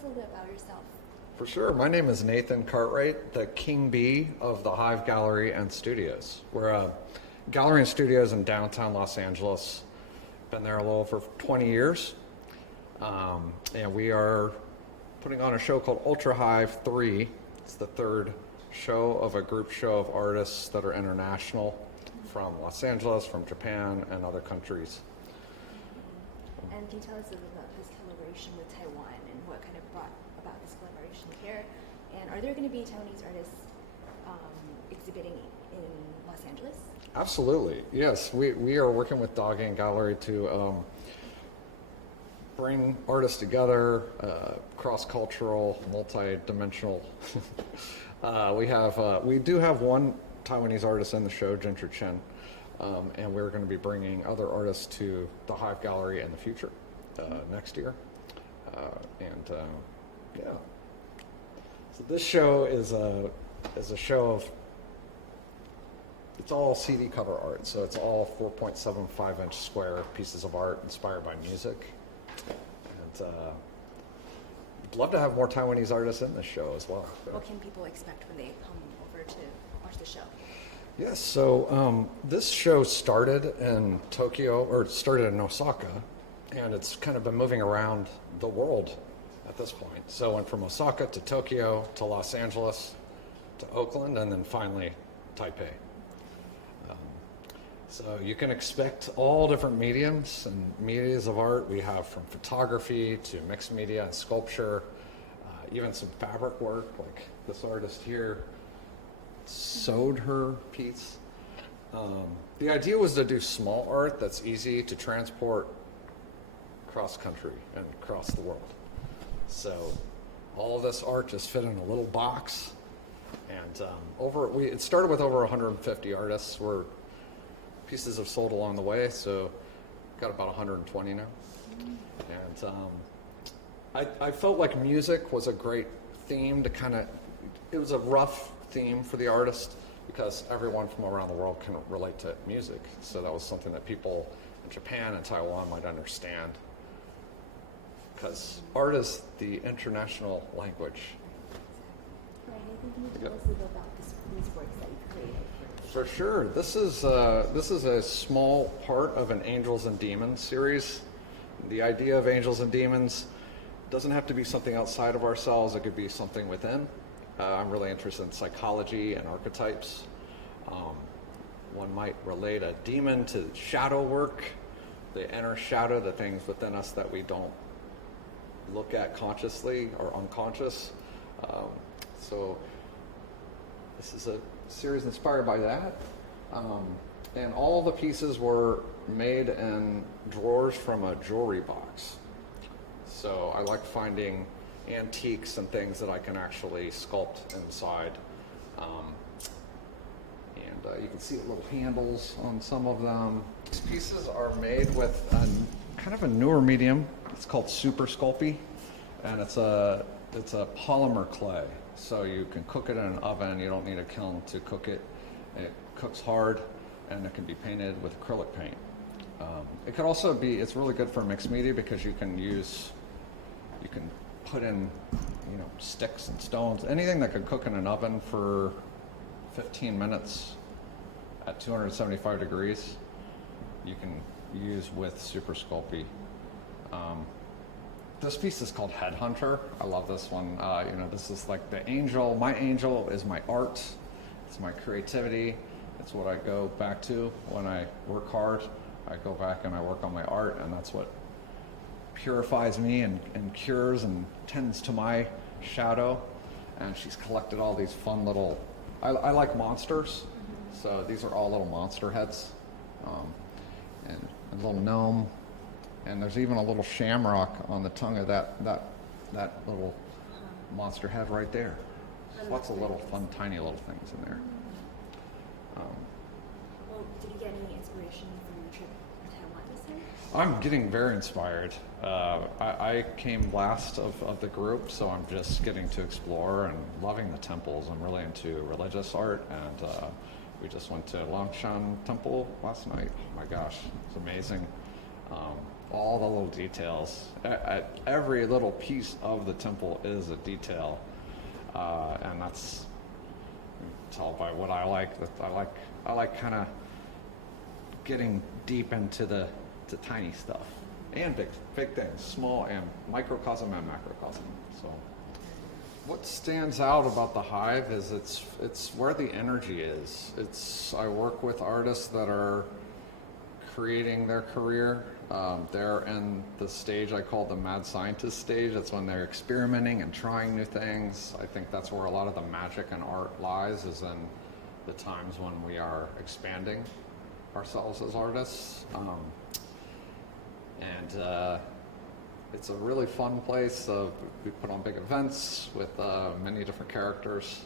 us a little bit about yourself? For sure. My name is Nathan Cartwright, the king bee of the Hive Gallery and Studios. We're a gallery and studios in downtown Los Angeles. Been there a little over 20 years. And we are putting on a show called Ultra Hive 3. It's the third show of a group show of artists that are international from Los Angeles, from Japan, and other countries. And can you tell us a little about this collaboration with Taiwan and what kind of brought about this collaboration here? And are there going to be Taiwanese artists exhibiting in Los Angeles? Absolutely, yes. We are working with Hive Gallery to bring artists together, cross-cultural, multi-dimensional. We do have one Taiwanese artist in the show, Ginger Chen, and we're going to be bringing other artists to the Hive Gallery in the future, next year. Yeah. So this show is a show of, it's all CD cover art, so it's all 4.75-inch square pieces of art inspired by music. And I'd love to have more Taiwanese artists in this show as well. What can people expect when they come over to watch the show? Yes, so this show started in Tokyo, or it started in Osaka, and it's kind of been moving around the world at this point. So it went from Osaka to Tokyo to Los Angeles to Oakland, and then finally Taipei. So you can expect all different mediums and medias of art. We have from photography to mixed media and sculpture, even some fabric work, like this artist here sewed her piece. The idea was to do small art that's easy to transport cross country and across the world. So all of this art just fit in a little box, and it started with over 150 artists. Pieces have sold along the way, so got about 120 now. And I felt like music was a great theme to it was a rough theme for the artist because everyone from around the world can relate to music. So that was something that people in Japan and Taiwan might understand, because art is the international language. Right, can you tell us a little about these works that you've created? For sure. This is a small part of an Angels and Demons series. The idea of Angels and Demons doesn't have to be something outside of ourselves. It could be something within. I'm really interested in psychology and archetypes. One might relate a demon to shadow work, the inner shadow, the things within us that we don't look at consciously or unconscious. So this is a series inspired by that. And all the pieces were made in drawers from a jewelry box. So I like finding antiques and things that I can actually sculpt inside. And you can see the little handles on some of them. These pieces are made with kind of a newer medium. It's called Super Sculpey, and it's a polymer clay. So you can cook it in an oven. You don't need a kiln to cook it. It cooks hard, and it can be painted with acrylic paint. It could also be, it's really good for mixed media because you can put in, sticks and stones, anything that could cook in an oven for 15 minutes at 275 degrees, you can use with Super Sculpey. This piece is called Headhunter. I love this one. This is like the angel. My angel is my art. It's my creativity. It's what I go back to when I work hard. I go back and I work on my art, and that's what purifies me and cures and tends to my shadow. And she's collected all these fun little, I like monsters. So these are all little monster heads. And a little gnome. And there's even a little shamrock on the tongue of that little monster head right there. Lots of little fun, tiny little things in there. Well, did you get any inspiration from your trip to Taiwan this year? I'm getting very inspired. I came last of the group, so I'm just getting to explore and loving the temples. I'm really into religious art, and we just went to Longshan Temple last night. Oh my gosh, it's amazing. all the little details. Every little piece of the temple is a detail, and that's tell by what I like. I like kind of getting deep into the tiny stuff and big things, small and microcosm and macrocosm. So, what stands out about the Hive is it's where the energy is. I work with artists that are creating their career. They're in the stage I call the mad scientist stage. That's when they're experimenting and trying new things. I think that's where a lot of the magic and art lies, is in the times when we are expanding ourselves as artists. It's a really fun place. We put on big events with many different characters.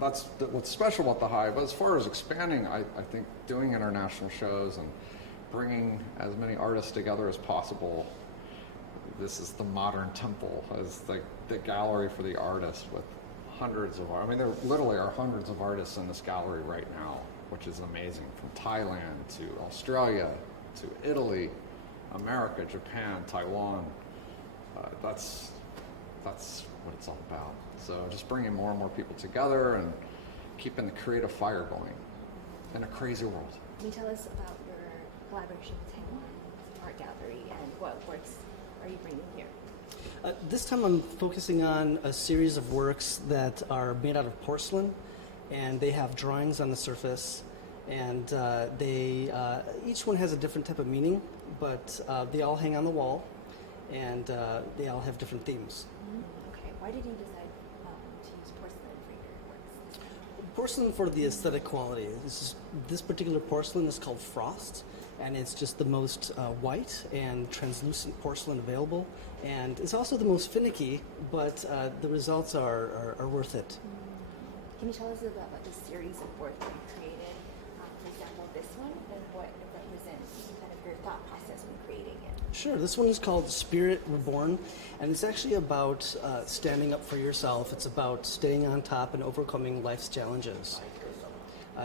That's what's special about the Hive. But as far as expanding, I think doing international shows and bringing as many artists together as possible. This is the modern temple, as the gallery for the artist, with hundreds of art. I mean, there literally are hundreds of artists in this gallery right now, which is amazing. From Thailand to Australia to Italy, America, Japan, Taiwan. That's what it's all about. So just bringing more and more people together and keeping the creative fire going in a crazy world. Can you tell us about your collaboration with Taiwan Art Gallery and what works are you bringing here? This time I'm focusing on a series of works that are made out of porcelain, and they have drawings on the surface, and each one has a different type of meaning, but they all hang on the wall, and they all have different themes. Okay, why did you decide to use porcelain for your works? Porcelain for the aesthetic quality. This particular porcelain is called Frost, and it's just the most white and translucent porcelain available, and it's also the most finicky, but the results are worth it. Can you tell us about the series of work that you created? For example, this one, and what it represents, kind of your thought process when creating it? Sure. This one is called Spirit Reborn, and it's actually about standing up for yourself. It's about staying on top and overcoming life's challenges.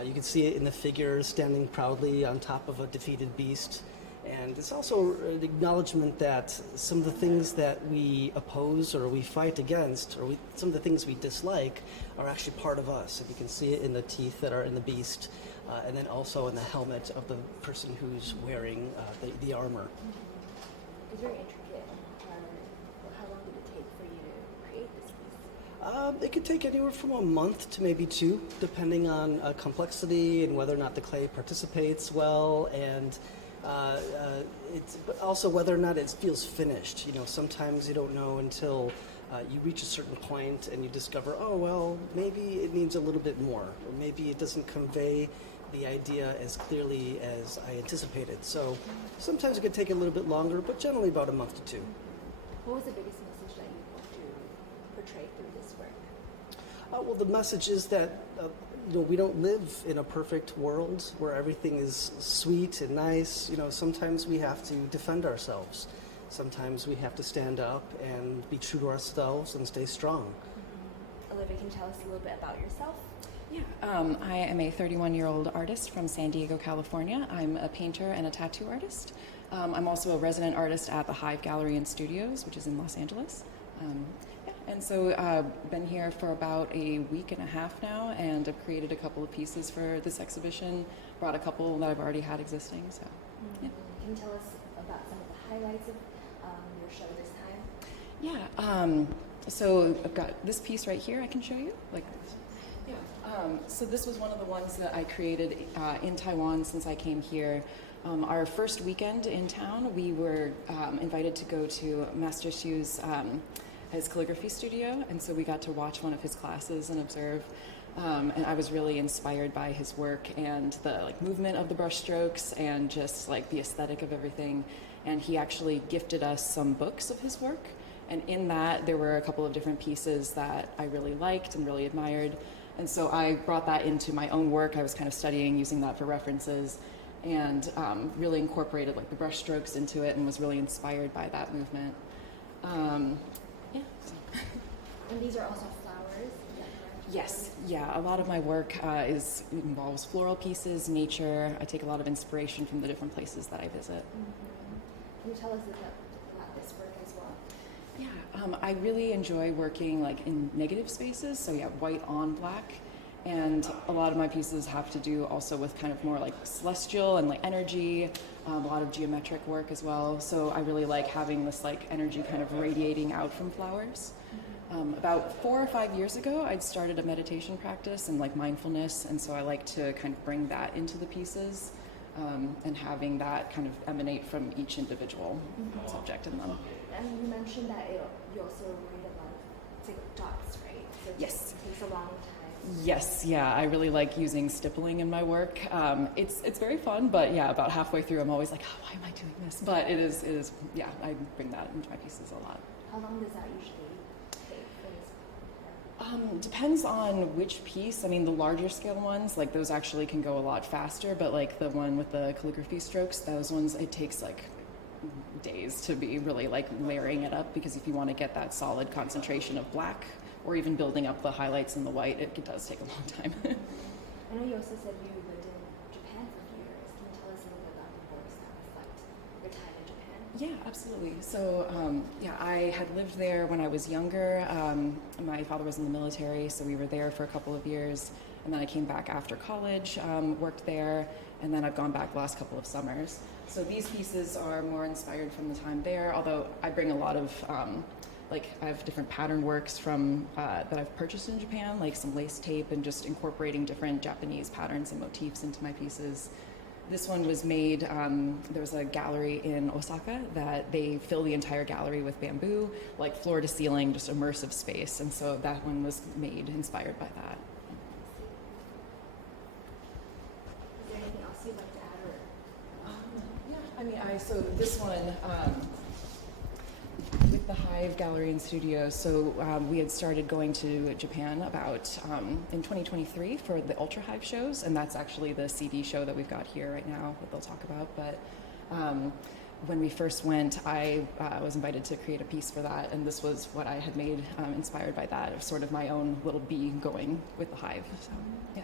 You can see it in the figure standing proudly on top of a defeated beast. And it's also an acknowledgement that some of the things that we oppose or we fight against, or some of the things we dislike, are actually part of us. And you can see it in the teeth that are in the beast, and then also in the helmet of the person who's wearing the armor. It's very intricate. How long did it take for you to create this piece? It could take anywhere from a month to maybe 2, depending on complexity and whether or not the clay participates well, and but also whether or not it feels finished. You know, sometimes you don't know until you reach a certain point and you discover, oh, well, maybe it needs a little bit more, or maybe it doesn't convey the idea as clearly as I anticipated. So sometimes it could take a little bit longer, but generally about a month to 2. What was the biggest message that you want to portray through this work? Well, the message is that we don't live in a perfect world where everything is sweet and nice. Sometimes we have to defend ourselves. Sometimes we have to stand up and be true to ourselves and stay strong. Olivia, can you tell us a little bit about yourself? Yeah, I am a 31-year-old artist from San Diego, California. I'm a painter and a tattoo artist. I'm also a resident artist at the Hive Gallery and Studios, which is in Los Angeles. And so I've been here for about a week and a half now, and I've created a couple of pieces for this exhibition, brought a couple that I've already had existing. So, yeah. Can you tell us about some of the highlights of your show this time? Yeah, so I've got this piece right here I can show you. So this was one of the ones that I created in Taiwan since I came here. Our first weekend in town, we were invited to go to Master Xu's his calligraphy studio, and so we got to watch one of his classes and observe. And I was really inspired by his work and the movement of the brush strokes and just the aesthetic of everything. And he actually gifted us some books of his work. And in that, there were a couple of different pieces that I really liked and really admired. And so I brought that into my own work. I was kind of studying, using that for references, and really incorporated the brush strokes into it and was really inspired by that movement. And these are also flowers, is that correct? Yes, yeah. A lot of my work involves floral pieces, nature. I take a lot of inspiration from the different places that I visit. Can you tell us about this work as well? Yeah, I really enjoy working like in negative spaces. So yeah, white on black. And a lot of my pieces have to do also with kind of more like celestial and like energy, a lot of geometric work as well. So I really like having this like energy kind of radiating out from flowers. About 4 or 5 years ago, I'd started a meditation practice and like mindfulness, and so I like to kind of bring that into the pieces and having that kind of emanate from each individual subject in them. And you mentioned that you also read about it's like dots, right? So Yes. it takes a long time. Yes, yeah, I really like using stippling in my work. It's very fun, but yeah, about halfway through, I'm always like, oh, why am I doing this? But it is, yeah, I bring that into my pieces a lot. How long does that usually take for this? Depends on which piece. I mean, the larger scale ones, like those actually can go a lot faster, but like the one with the calligraphy strokes, those ones, it takes like days to be really like layering it up, because if you want to get that solid concentration of black or even building up the highlights in the white, it does take a long time. I know you also said you lived in Japan for a few years. Can you tell us a little bit about the works that reflect your time in Japan? Yeah, absolutely. So, yeah, I had lived there when I was younger. My father was in the military, so we were there for a couple of years. And then I came back after college, worked there, and then I've gone back the last couple of summers. So these pieces are more inspired from the time there, although I bring a lot of, I have different pattern works from that I've purchased in Japan, like some lace tape and just incorporating different Japanese patterns and motifs into my pieces. This one was made, there was a gallery in Osaka that they fill the entire gallery with bamboo, like floor to ceiling, just immersive space. And so that one was made inspired by that. Is there anything else you'd like to add? Yeah, I mean, so this one, with the Hive Gallery and Studios, so we had started going to Japan about in 2023 for the Ultra Hive shows, and that's actually the CD show that we've got here right now that they'll talk about. But when we first went, I was invited to create a piece for that, and this was what I had made inspired by that, of sort of my own little bee going with the hive. So, yeah.